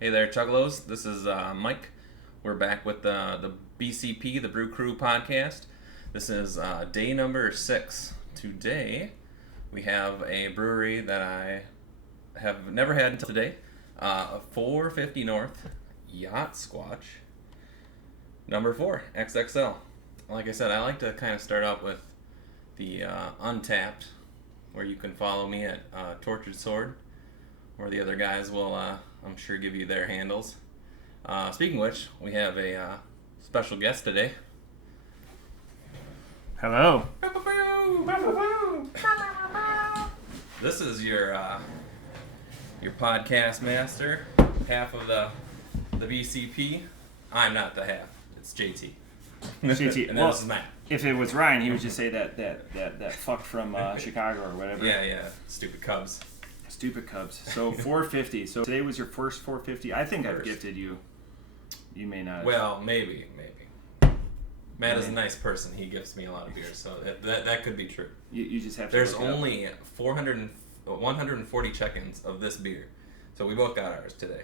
Hey there, Chuggalos. This is Mike. We're back with the BCP, the Brew Crew podcast. This is day number 6. Today, we have a brewery that I have never had until today. 450 North, Yacht Squatch, number 4, XXL. Like I said, I like to kind of start out with the Untapped, where you can follow me at Tortured Sword, where the other guys will, I'm sure, give you their handles. Speaking of which, we have a special guest today. Hello. This is your podcast master, half of the BCP. I'm not the half. It's JT. JT. And Well, this is Matt. if it was Ryan, he would just say that fuck from Chicago or whatever. Yeah. Stupid Cubs. Stupid Cubs. So 450. So today was your first 450. I think I've First. gifted you. You may not. Well, maybe. Matt is a nice person. He gives me a lot of beer, so that could be true. You just have to. There's look it up. only 140 check-ins of this beer, so we both got ours today.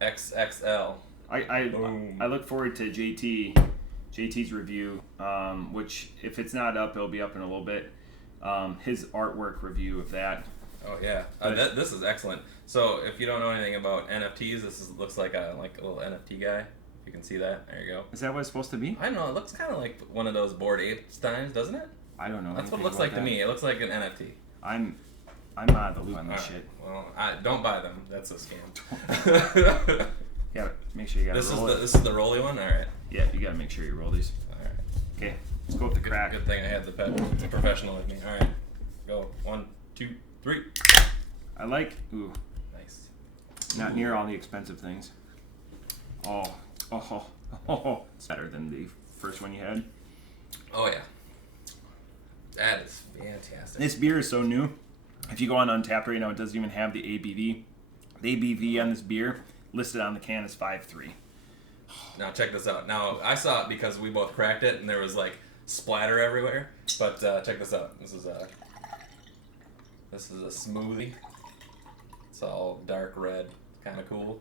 XXL. I look forward to JT's review, which if it's not up, it'll be up in a little bit. His artwork review of that. Oh yeah, this is excellent. So if you don't know anything about NFTs, looks like a little NFT guy. You can see that. There you go. Is that what it's supposed to be? I don't know. It looks kind of like one of those Bored Ape Steins, doesn't it? I don't know. That's what anything it looks about like to that. me. It looks like an NFT. I'm out of the loop on this Alright, shit. Well, don't buy them. That's a scam. Yeah, make sure you gotta roll it. This is the rolly one. All right. Yeah, you gotta make sure you roll these. All right. Okay, let's go with the crack. Good thing I had the professional with me. All right. Go. 1, 2, 3. I like, Nice. not near all the expensive things. Oh, it's better than the first one you had. Oh yeah. That is fantastic. This beer is so new. If you go on Untapped right now, it doesn't even have the ABV. The ABV on this beer listed on the can is 5.3. Now check this out. Now I saw it because we both cracked it and there was like splatter everywhere. But check this out. This is a smoothie. It's all dark red, kind of cool.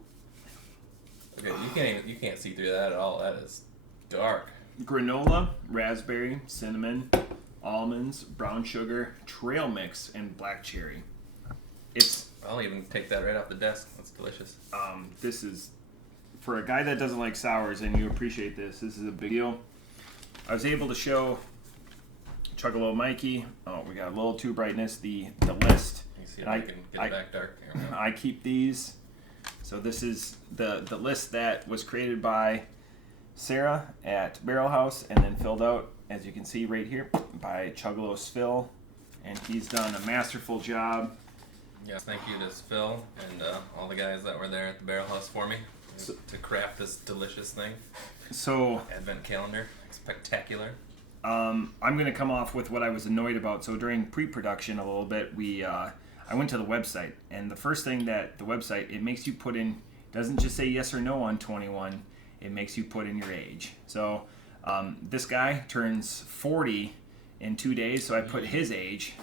Okay, you can't see through that at all. That is dark. Granola, raspberry, cinnamon, almonds, brown sugar, trail mix, and black cherry. I'll even take that right off the desk. That's delicious. This is, for a guy that doesn't like sours, and you appreciate this is a big deal. I was able to show Chuggalo Mikey. Oh, we got a little too brightness. The list. You see if I can get it back dark. Here we go. I keep these. So this is the list that was created by Sarah at Barrel House and then filled out, as you can see right here, by Chuggalos Phil, and he's done a masterful job. Yes, thank you to Phil and all the guys that were there at the Barrel House for me to craft this delicious thing. So Advent calendar, spectacular. I'm going to come off with what I was annoyed about. So during pre-production a little bit, I went to the website, and the first thing that the website, it makes you put in, doesn't just say yes or no on 21, it makes you put in your age. So this guy turns 40 in 2 days, so I put his age,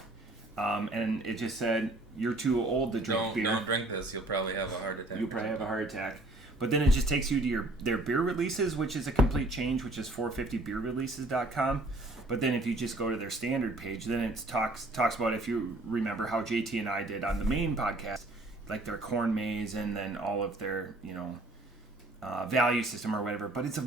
and it just said, you're too old to drink beer. Don't drink this, you'll probably have a heart attack. You'll probably have a heart attack. But then it just takes you to their beer releases, which is a complete change, which is 450beerreleases.com. But then if you just go to their standard page, then it talks about, if you remember how JT and I did on the main podcast, like their corn maze and then all of their, value system or whatever. But it's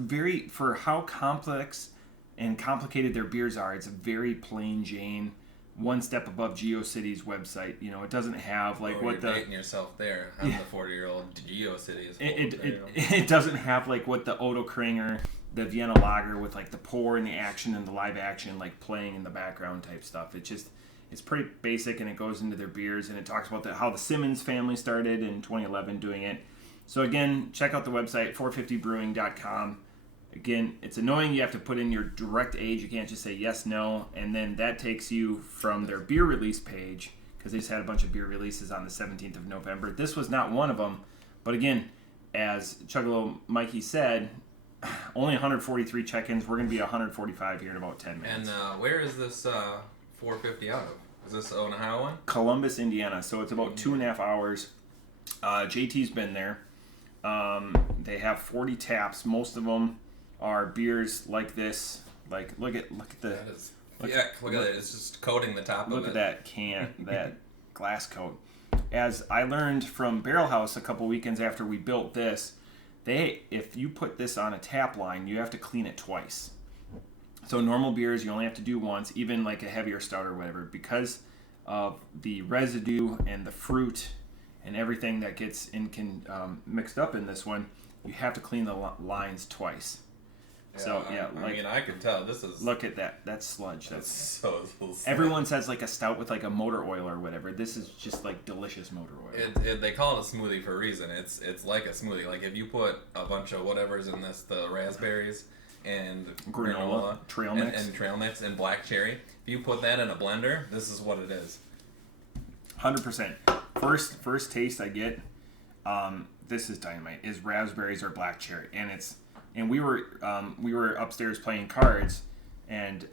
for how complex and complicated their beers are, it's a very plain Jane, one step above GeoCity's website. It doesn't have like you're dating yourself there. I'm the 40-year-old GeoCity is it doesn't have like what the Odo Kringer, the Vienna Lager with like the pour and the action and the live action like playing in the background type stuff. It's pretty basic, and it goes into their beers, and it talks about how the Simmons family started in 2011 doing it. So again, check out the website 450brewing.com. Again, it's annoying. You have to put in your direct age. You can't just say yes, no, and then that takes you from their beer release page, because they just had a bunch of beer releases on the 17th of November. This was not one of them, but again, as Chuggalo Mikey said, only 143 check-ins. We're going to be 145 here in about 10 minutes. And where is this 450 out of? Is this Ohio one? Columbus, Indiana. So it's about 2.5 hours JT's been there. They have 40 taps. Most of them are beers like this. Like look at the. That is, look at it. It's just coating the top of it. Look at that can, that glass coat. As I learned from Barrel House a couple weekends after we built this, if you put this on a tap line, you have to clean it twice. So normal beers you only have to do once, even like a heavier stout or whatever, because of the residue and the fruit and everything that gets mixed up in this one. You have to clean the lines twice. Yeah, so yeah, I mean, I could tell this is. Look at that. That's sludge. That's so. Everyone says like a stout with like a motor oil or whatever. This is just like delicious motor oil. They call it a smoothie for a reason. It's like a smoothie. Like if you put a bunch of whatever's in this, the raspberries and granola, trail mix, and trail mix and black cherry. If you put that in a blender, this is what it is. 100%. First taste I get, this is dynamite. Is raspberries or black cherry, and we were upstairs playing cards, and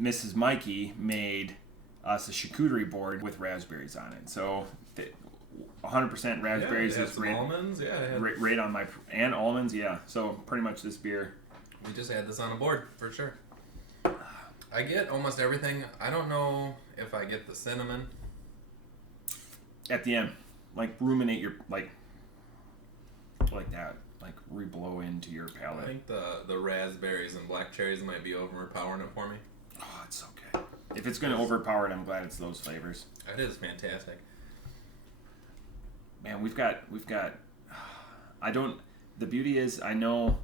Mrs. Mikey made us a charcuterie board with raspberries on it. So 100% raspberries is right. Almonds, right on my and almonds, yeah. So pretty much this beer. We just had this on a board for sure. I get almost everything. I don't know if I get the cinnamon. At the end, like ruminate your like that, like re-blow into your palate. I think the raspberries and black cherries might be overpowering it for me. Oh, it's okay. If it's gonna overpower it, I'm glad it's those flavors. It is fantastic. Man, we've got. The beauty is, I know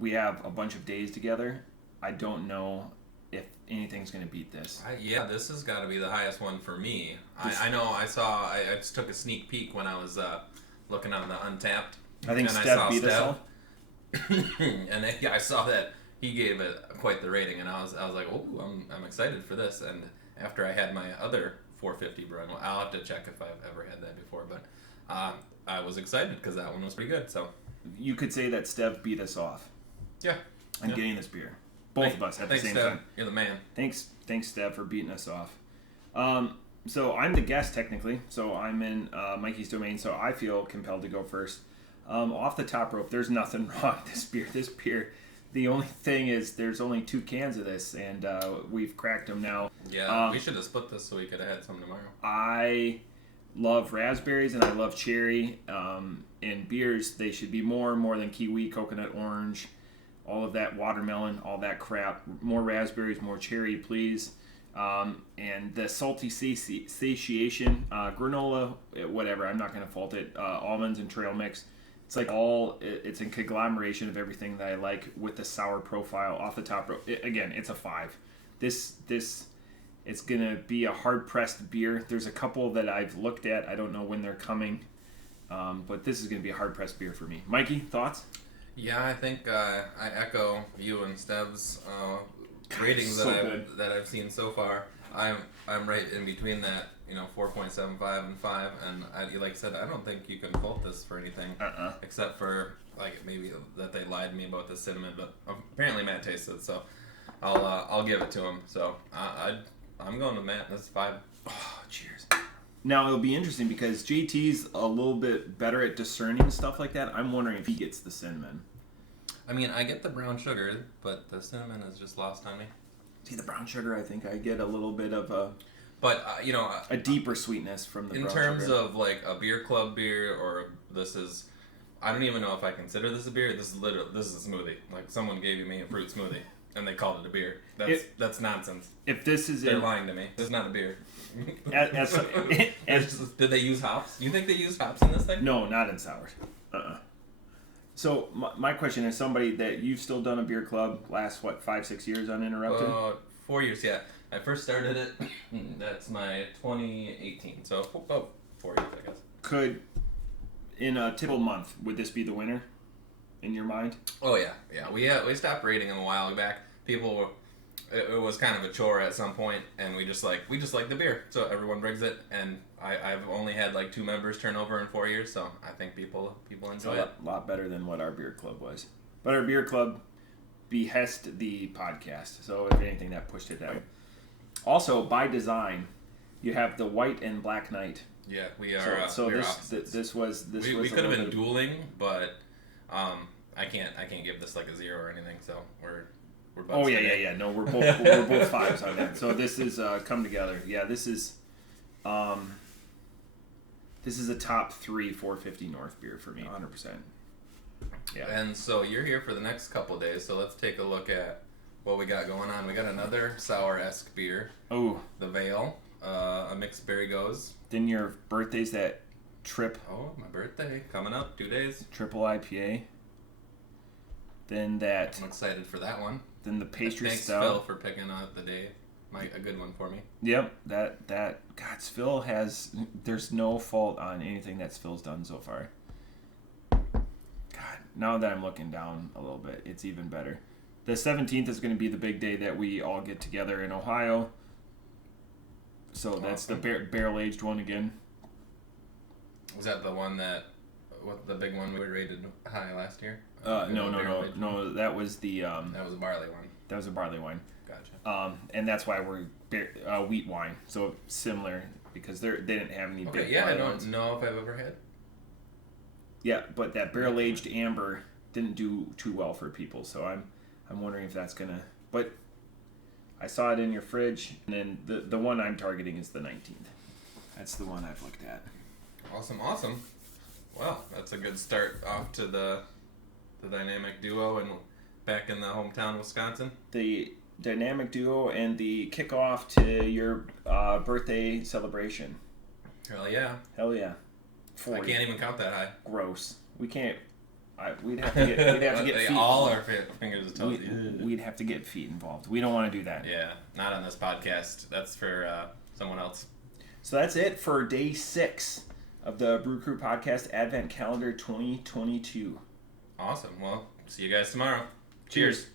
we have a bunch of days together. I don't know if anything's going to beat this. This has got to be the highest one for me. I know. I just took a sneak peek when I was looking on the Untapped. I think Steph beat us all. And I saw that he gave it quite the rating, and I was like, oh, I'm excited for this. And after I had my other 450 brew, I'll have to check if I've ever had that before, but I was excited because that one was pretty good. So you could say that Steph beat us off. Yeah. And getting this beer. Both of us at the same Steph. time. You're the man. Thanks, Steph, for beating us off. So I'm the guest technically. So I'm in Mikey's domain. So I feel compelled to go first. Off the top rope, there's nothing wrong with this beer. This beer, the only thing is there's only 2 cans of this, and we've cracked them now. Yeah, we should have split this so we could have had some tomorrow. I love raspberries and I love cherry. In beers, they should be more than kiwi, coconut, orange, all of that, watermelon, all that crap. More raspberries, more cherry, please. And the salty satiation, granola, whatever, I'm not going to fault it. Almonds and trail mix. It's like it's a conglomeration of everything that I like with the sour profile off the top. Again, it's a 5. This it's going to be a hard-pressed beer. There's a couple that I've looked at. I don't know when they're coming. But this is going to be a hard-pressed beer for me. Mikey, thoughts? Yeah, I think I echo you and Stev's ratings that I've seen so far. I'm right in between that, 4.75 and 5, and like I said, I don't think you can fault this for anything except for like maybe that they lied to me about the cinnamon, but apparently Matt tasted it, so I'll give it to him. So I'm going to Matt. This is 5. Oh, cheers. Now, it'll be interesting because JT's a little bit better at discerning stuff like that. I'm wondering if he gets the cinnamon. I mean, I get the brown sugar, but the cinnamon is just lost on me. See, the brown sugar, I think I get a little bit of a deeper sweetness from the brown sugar. In terms of like a beer club beer, or I don't even know if I consider this a beer. This is a smoothie. Like someone gave me a fruit smoothie and they called it a beer. That's nonsense. If this is They're lying to me. This is not a beer. Did they use hops? Do you think they used hops in this thing? No, not in sours. So my question is, somebody that you've still done a beer club last 5-6 years uninterrupted? 4 years, yeah. I first started it. That's my 2018. So about 4 years, I guess. Could in a typical month would this be the winner in your mind? Oh yeah. We stopped rating them a while back. People. It was kind of a chore at some point, and we just like the beer, so everyone brings it. And I've only had like 2 members turn over in 4 years, so I think people enjoy it. A lot better than what our beer club was. But our beer club behest the podcast, so if anything, that pushed it that way. Also, by design, You have the white and black knight. Yeah, we are. So we are this was we could have been dueling, but I can't give this like a 0 or anything. So we're both. Oh yeah. No, we're both 5s on that. So this is come together. Yeah, this is a top 3 450 North beer for me, 100%. Yeah. And so you're here for the next couple days. So let's take a look at what we got going on. We got another sour-esque beer. Oh, the Veil, a mixed berry goes. Then your birthday's that trip. Oh, my birthday coming up, 2 days. Triple IPA. Then that. I'm excited for that one. Then the pastry Thanks, stout. Phil, for picking up the day. A good one for me. Yep, that. God, Phil has. There's no fault on anything that Phil's done so far. God, now that I'm looking down a little bit, it's even better. The 17th is going to be the big day that we all get together in Ohio. So that's the barrel-aged one again. Was that the one the big one we rated high last year? No. That was the... that was a barley one. That was a barley wine. Gotcha. And that's why we're wheat wine. So similar, because they didn't have any big I don't ones. know if I've ever had. Yeah, but that barrel-aged amber didn't do too well for people, so I'm wondering if that's gonna. But I saw it in your fridge, and then the one I'm targeting is the 19th. That's the one I've looked at. Awesome. Well, that's a good start off to the dynamic duo and back in the hometown Wisconsin. The dynamic duo and the kickoff to your birthday celebration. Hell yeah. 40. I can't even count that high. Gross. We can't. We'd have to get they feet. all are fingers and toes. We'd have to get feet involved. We don't want to do that. Yeah, not on this podcast. That's for someone else. So that's it for day 6 of the Brew Crew Podcast Advent Calendar 2022. Awesome. Well, see you guys tomorrow. Cheers.